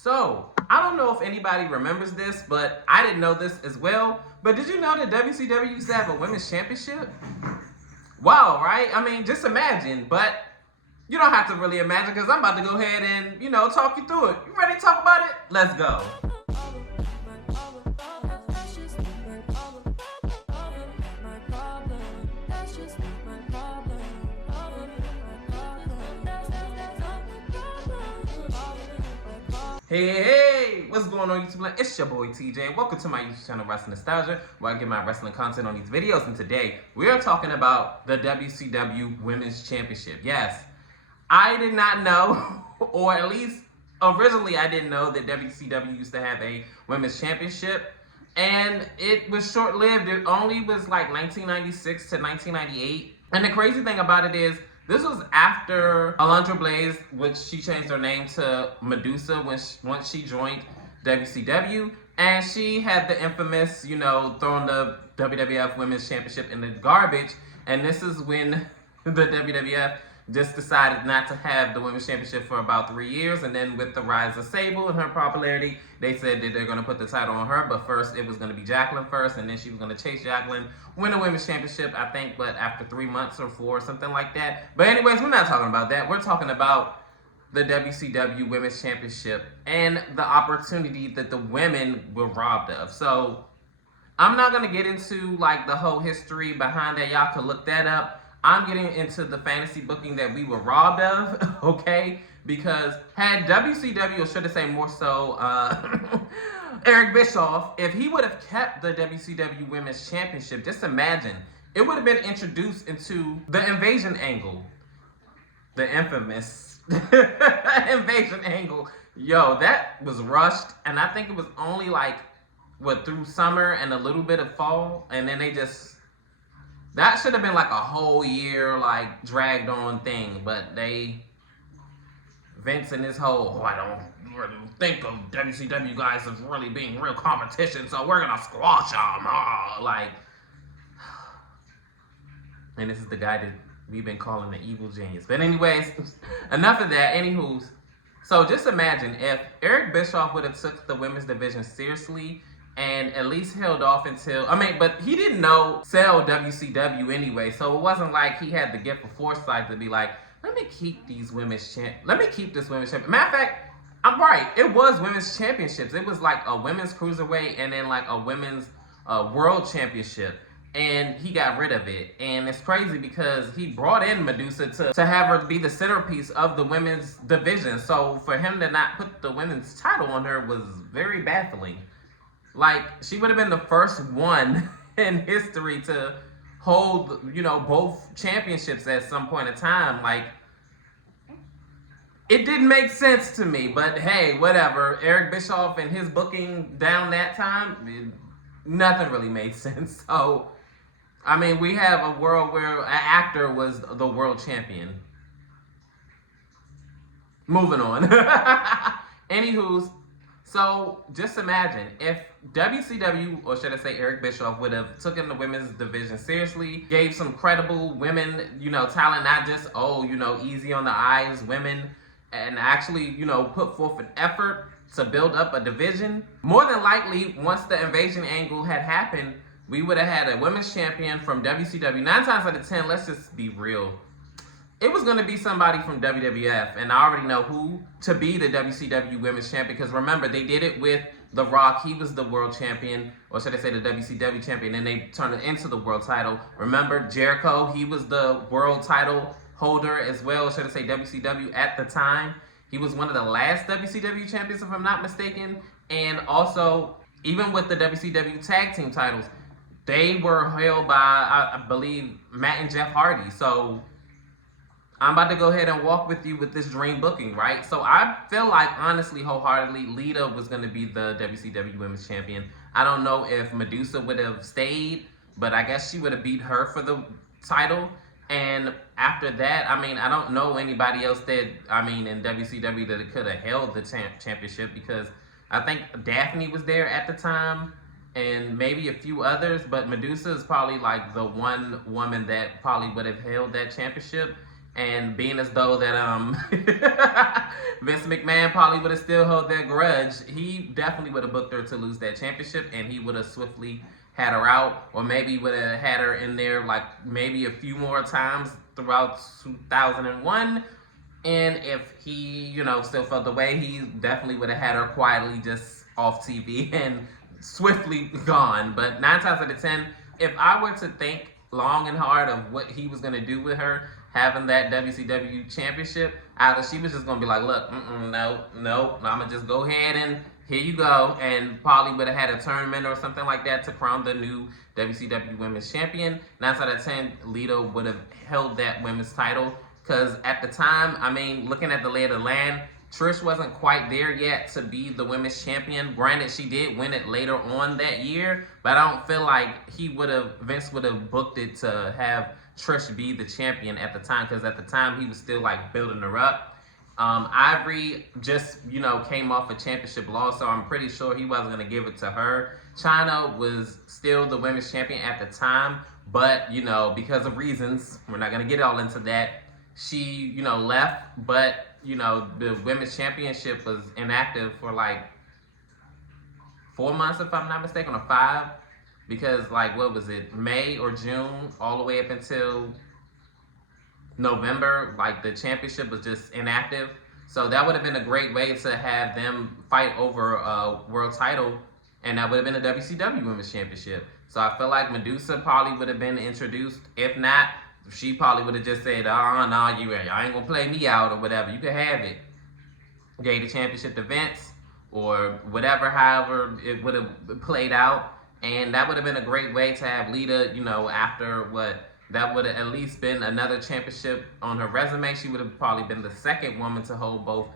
So, I don't know if anybody remembers this, but I didn't know this as well. But did you know that WCW used to have a women's championship? Wow, right? I mean, just imagine. But you don't have to really imagine because I'm about to go ahead and, talk you through it. You ready to talk about it? Let's go. Hey, what's going on YouTube land? It's your boy TJ. Welcome to my YouTube channel Wrestling Nostalgia, where I get my wrestling content on these videos. And today, we are talking about the WCW Women's Championship. Yes, I did not know, or at least originally I didn't know that WCW used to have a Women's Championship. And it was short-lived. It only was like 1996 to 1998. And the crazy thing about it is, this was after Alundra Blaze, which she changed her name to Medusa once she joined WCW. And she had the infamous, throwing the WWF Women's Championship in the garbage. And this is when the WWF just decided not to have the Women's Championship for about 3 years. And then with the rise of Sable and her popularity, they said that they're going to put the title on her. But first, it was going to be Jacqueline first. And then she was going to chase Jacqueline, win the Women's Championship, I think, but after 3 months or 4, something like that. But anyways, we're not talking about that. We're talking about the WCW Women's Championship and the opportunity that the women were robbed of. So I'm not going to get into like the whole history behind that. Y'all can look that up. I'm getting into the fantasy booking that we were robbed of, okay? Because had WCW, or should I say more so, Eric Bischoff, if he would have kept the WCW Women's Championship, just imagine, it would have been introduced into the invasion angle. The infamous invasion angle. Yo, that was rushed, and I think it was only like, through summer and a little bit of fall, and then they just... That should have been like a whole year, like, dragged on thing. But Vince and his whole, I don't really think of WCW guys as really being real competition, so we're going to squash them. And this is the guy that we've been calling the evil genius. But anyways, enough of that. Anywho's, so just imagine if Eric Bischoff would have took the women's division seriously and at least held off until, but he didn't sell WCW anyway, so it wasn't like he had the gift of foresight to be like, let me keep this women's championship. Matter of fact, I'm right, it was women's championships. It was like a women's cruiserweight and then like a women's world championship, and he got rid of it. And it's crazy because he brought in Medusa to have her be the centerpiece of the women's division, so for him to not put the women's title on her was very baffling. Like, she would have been the first one in history to hold, both championships at some point in time. Like, it didn't make sense to me, but hey, whatever. Eric Bischoff and his booking down that time, nothing really made sense. So, we have a world where an actor was the world champion. Moving on. Anywho's, so just imagine if WCW, or should I say Eric Bischoff, would have taken the women's division seriously, gave some credible women, talent, not just, easy on the eyes women, and actually, put forth an effort to build up a division. More than likely, once the invasion angle had happened, we would have had a women's champion from WCW. 9 times out of 10, let's just be real, it was going to be somebody from WWF, and I already know who to be the WCW Women's Champion, because remember, they did it with The Rock. He was the world champion, or should I say the WCW champion, and they turned it into the world title. Remember, Jericho, he was the world title holder as well, should I say WCW at the time. He was one of the last WCW champions, if I'm not mistaken, and also, even with the WCW tag team titles, they were held by, I believe, Matt and Jeff Hardy. So I'm about to go ahead and walk with you with this dream booking, right? So I feel like, honestly, wholeheartedly, Lita was going to be the WCW Women's Champion. I don't know if Medusa would have stayed, but I guess she would have beat her for the title. And after that, I don't know anybody else that, in WCW that could have held the championship, because I think Daphne was there at the time and maybe a few others, but Medusa is probably like the one woman that probably would have held that championship. And being as though that Vince McMahon probably would have still held that grudge, he definitely would have booked her to lose that championship, and he would have swiftly had her out, or maybe would have had her in there like maybe a few more times throughout 2001. And if he, still felt the way, he definitely would have had her quietly just off TV and swiftly gone. But 9 times out of 10, if I were to think long and hard of what he was going to do with her having that WCW championship, either she was just going to be like, look, no, I'm going to just go ahead and here you go, and probably would have had a tournament or something like that to crown the new WCW Women's Champion. 9 out of 10, Lita would have held that women's title, because at the time, looking at the lay of the land, Trish wasn't quite there yet to be the women's champion. Granted, she did win it later on that year, but I don't feel like Vince would have booked it to have Trish be the champion at the time, because at the time he was still like building her up. Ivory just, came off a championship loss, so I'm pretty sure he wasn't going to give it to her. Chyna was still the women's champion at the time, but, because of reasons, we're not going to get all into that, she, left, but, the women's championship was inactive for like 4 months, if I'm not mistaken, or 5, because what was it, May or June, all the way up until November, the championship was just inactive. So that would have been a great way to have them fight over a world title, and that would have been a WCW Women's Championship. So I feel like Medusa probably would have been introduced. If not, she probably would have just said, no, you ain't gonna play me out or whatever. You can have it. Gave the championship to Vince or whatever, however it would have played out. And that would have been a great way to have Lita, after what, that would have at least been another championship on her resume. She would have probably been the second woman to hold both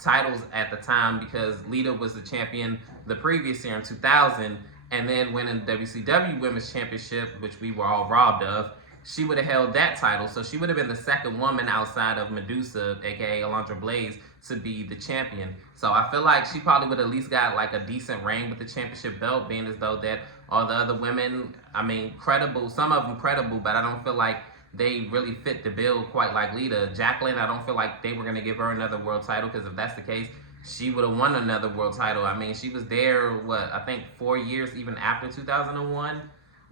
titles at the time, because Lita was the champion the previous year in 2000, and then winning the WCW Women's Championship, which we were all robbed of. She would have held that title, so she would have been the second woman outside of Medusa, aka Alundra Blaze, to be the champion. So I feel like she probably would have at least got a decent reign with the championship belt, being as though that all the other women, credible, some of them credible, but I don't feel like they really fit the bill quite like Lita. Jacqueline, I don't feel like they were going to give her another world title, because if that's the case, she would have won another world title. I mean, she was there, I think 4 years even after 2001,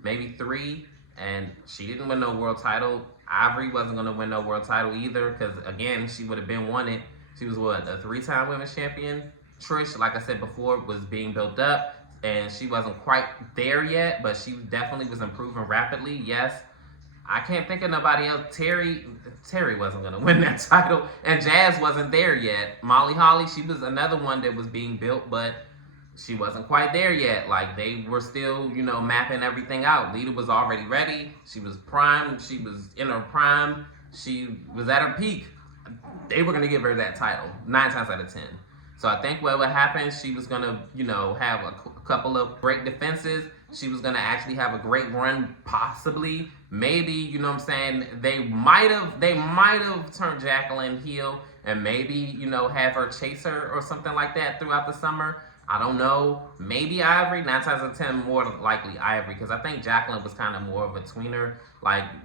maybe 3, and she didn't win no world title. Ivory wasn't going to win no world title either, because, again, she would have been won it. She was, a 3-time women's champion. Trish, like I said before, was being built up, and she wasn't quite there yet, but she definitely was improving rapidly. Yes, I can't think of nobody else. Terry wasn't going to win that title, and Jazz wasn't there yet. Molly Holly, she was another one that was being built, but she wasn't quite there yet. They were still, mapping everything out. Lita was already ready. She was primed. She was in her prime. She was at her peak. They were going to give her that title 9 times out of 10. So I think what would happen, she was going to, have a couple of great defenses. She was going to actually have a great run, possibly. Maybe, they might have turned Jacqueline heel and maybe, have her chase her or something like that throughout the summer. I don't know. Maybe Ivory. 9 times out of 10, more likely Ivory, because I think Jacqueline was kind of more of a tweener.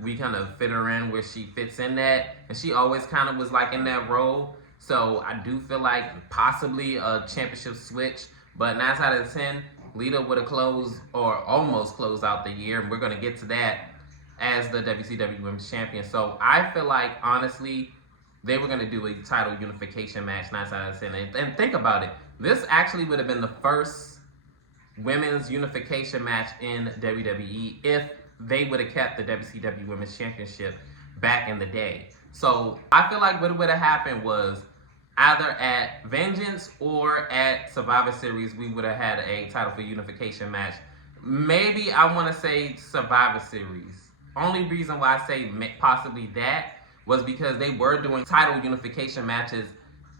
We kind of fit her in where she fits in that, and she always kind of was in that role. So I do feel like possibly a championship switch, but 9 out of 10, Lita would have closed or almost closed out the year, and we're going to get to that, as the WCW Women's Champion. So I feel like, honestly, they were going to do a title unification match 9 out of 10. And think about it. This actually would have been the first women's unification match in WWE if they would have kept the WCW Women's Championship back in the day. So I feel like what would have happened was either at Vengeance or at Survivor Series, we would have had a title for unification match. Maybe I want to say Survivor Series. Only reason why I say possibly that was because they were doing title unification matches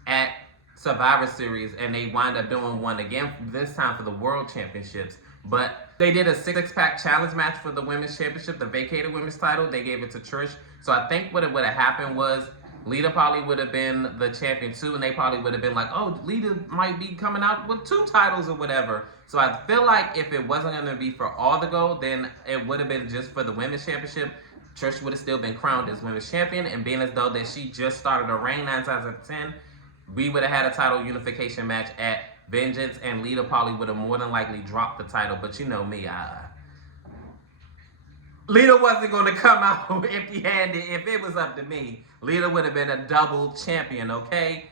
at Survivor Series, and they wind up doing one again, this time for the World Championships. But they did a 6-pack challenge match for the Women's Championship, the vacated Women's title. They gave it to Trish. So I think what would have happened was Lita probably would have been the champion too, and they probably would have been like, oh, Lita might be coming out with 2 titles or whatever. So I feel like if it wasn't going to be for all the gold, then it would have been just for the Women's Championship. Trish would have still been crowned as women's champion, and being as though that she just started her reign 9 times out of 10, we would have had a title unification match at Vengeance, and Lita probably would have more than likely dropped the title. But you know me, Lita wasn't going to come out empty-handed. If it was up to me, Lita would have been a double champion, okay?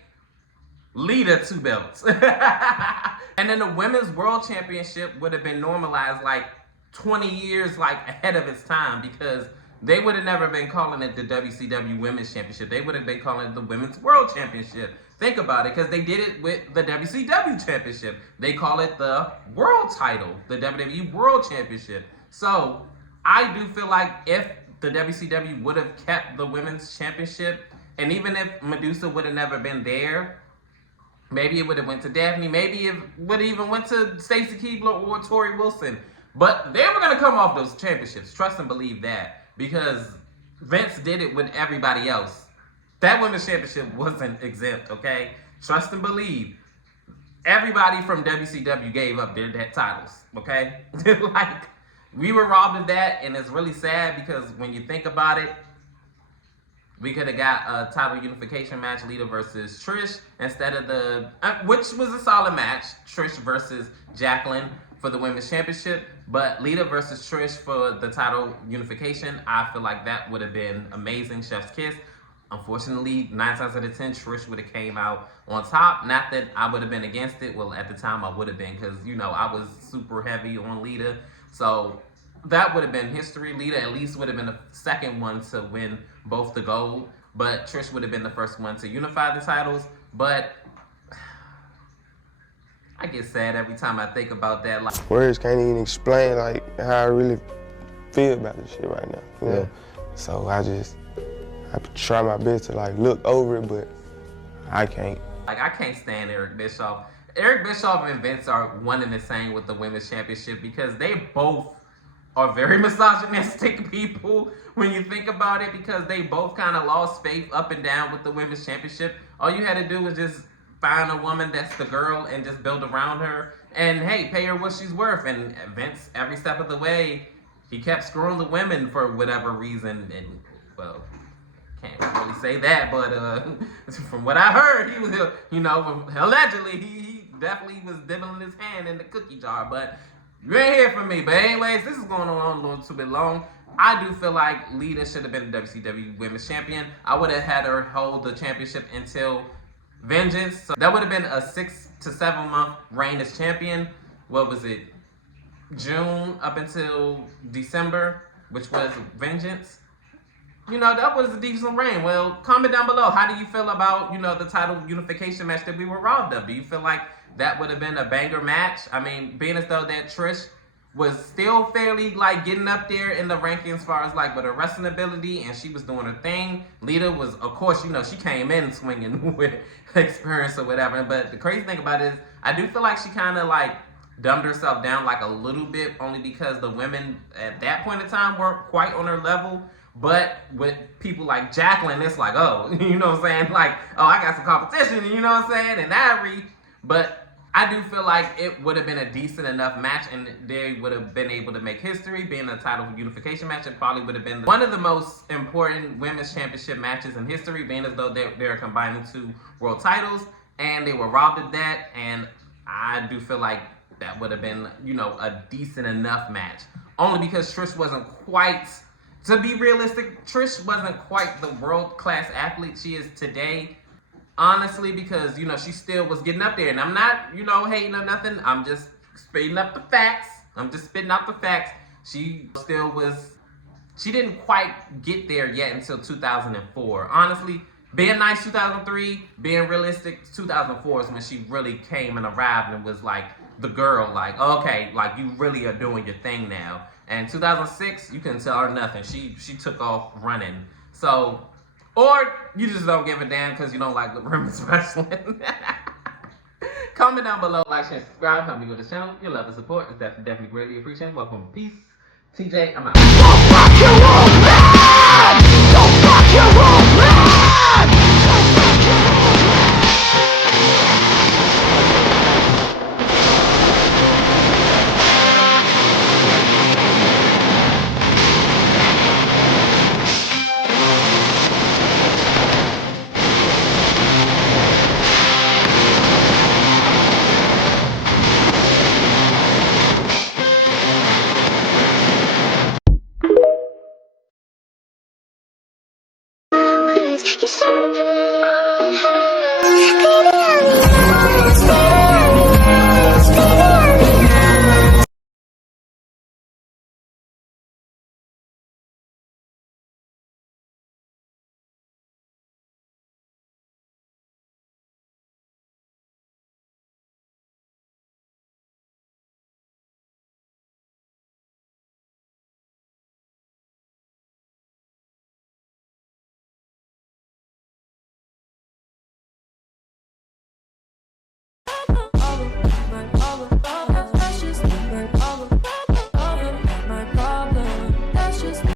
Lita 2 belts. And then the Women's World Championship would have been normalized like 20 years like ahead of its time, because they would have never been calling it the WCW Women's Championship. They would have been calling it the Women's World Championship. Think about it, because they did it with the WCW Championship. They call it the World Title, the WWE World Championship. So I do feel like if the WCW would have kept the Women's Championship, and even if Medusa would have never been there, maybe it would have went to Daphne. Maybe it would have even went to Stacy Keibler or Tori Wilson. But they were going to come off those championships. Trust and believe that. Because Vince did it with everybody else. That Women's Championship wasn't exempt, okay? Trust and believe. Everybody from WCW gave up their titles, okay? Like, we were robbed of that, and it's really sad because when you think about it, we could have got a title unification match, Lita versus Trish, instead of the, which was a solid match, Trish versus Jacqueline for the Women's Championship, but Lita versus Trish for the title unification, I feel like that would have been amazing, chef's kiss. Unfortunately, 9 times out of 10, Trish would have came out on top. Not that I would have been against it. Well, at the time I would have been, because, you know, I was super heavy on Lita. So that would have been history. Lita at least would have been the second one to win both the gold, but Trish would have been the first one to unify the titles. But I get sad every time I think about that. Like, words can't even explain like how I really feel about this shit right now. You know? So I try my best to like look over it, but I can't. Like, I can't stand Eric Bischoff. Eric Bischoff and Vince are one and the same with the Women's Championship, because they both are very misogynistic people when you think about it, because they both kind of lost faith up and down with the Women's Championship. All you had to do was just find a woman that's the girl and just build around her, and hey, pay her what she's worth. And Vince, every step of the way, he kept screwing the women for whatever reason. And well, can't really say that, but from what I heard, he was, you know, allegedly he definitely was dibbling his hand in the cookie jar. But you ain't hear from me. But anyways, this is going on a little too bit long. I do feel like Lita should have been the WCW Women's Champion. I would have had her hold the championship until Vengeance. So that would have been a 6 to 7 month reign as champion. What was it? June up until December, which was Vengeance. You know, that was a decent reign. Well, comment down below. How do you feel about, you know, the title unification match that we were robbed of? Do you feel like that would have been a banger match? I mean, being as though that Trish was still fairly, like, getting up there in the rankings as far as, like, with her wrestling ability, and she was doing her thing. Lita was, of course, you know, she came in swinging with experience or whatever. But the crazy thing about it is, I do feel like she kind of, like, dumbed herself down, like, a little bit, only because the women at that point in time weren't quite on her level. But with people like Jacqueline, it's like, oh, you know what I'm saying? Like, oh, I got some competition, you know what I'm saying? And Ivory. But I do feel like it would have been a decent enough match, and they would have been able to make history. Being a title unification match, it probably would have been one of the most important women's championship matches in history, being as though they're combining 2 world titles, and they were robbed of that. And I do feel like that would have been, you know, a decent enough match. Only because Trish wasn't quite... To be realistic, Trish wasn't quite the world-class athlete she is today, honestly, because, you know, she still was getting up there. And I'm not, you know, hating or nothing. I'm just spitting up the facts. I'm just spitting out the facts. She still was, she didn't quite get there yet until 2004. Honestly, being nice 2003, being realistic 2004 is when she really came and arrived and was like the girl, like, okay, like, you really are doing your thing now. And 2006, you couldn't tell her nothing. She took off running. So, or you just don't give a damn because you don't like the women's wrestling. Comment down below, like, share, subscribe, help me with the channel. Your love and support is definitely greatly appreciated. Welcome, peace. TJ, I'm out.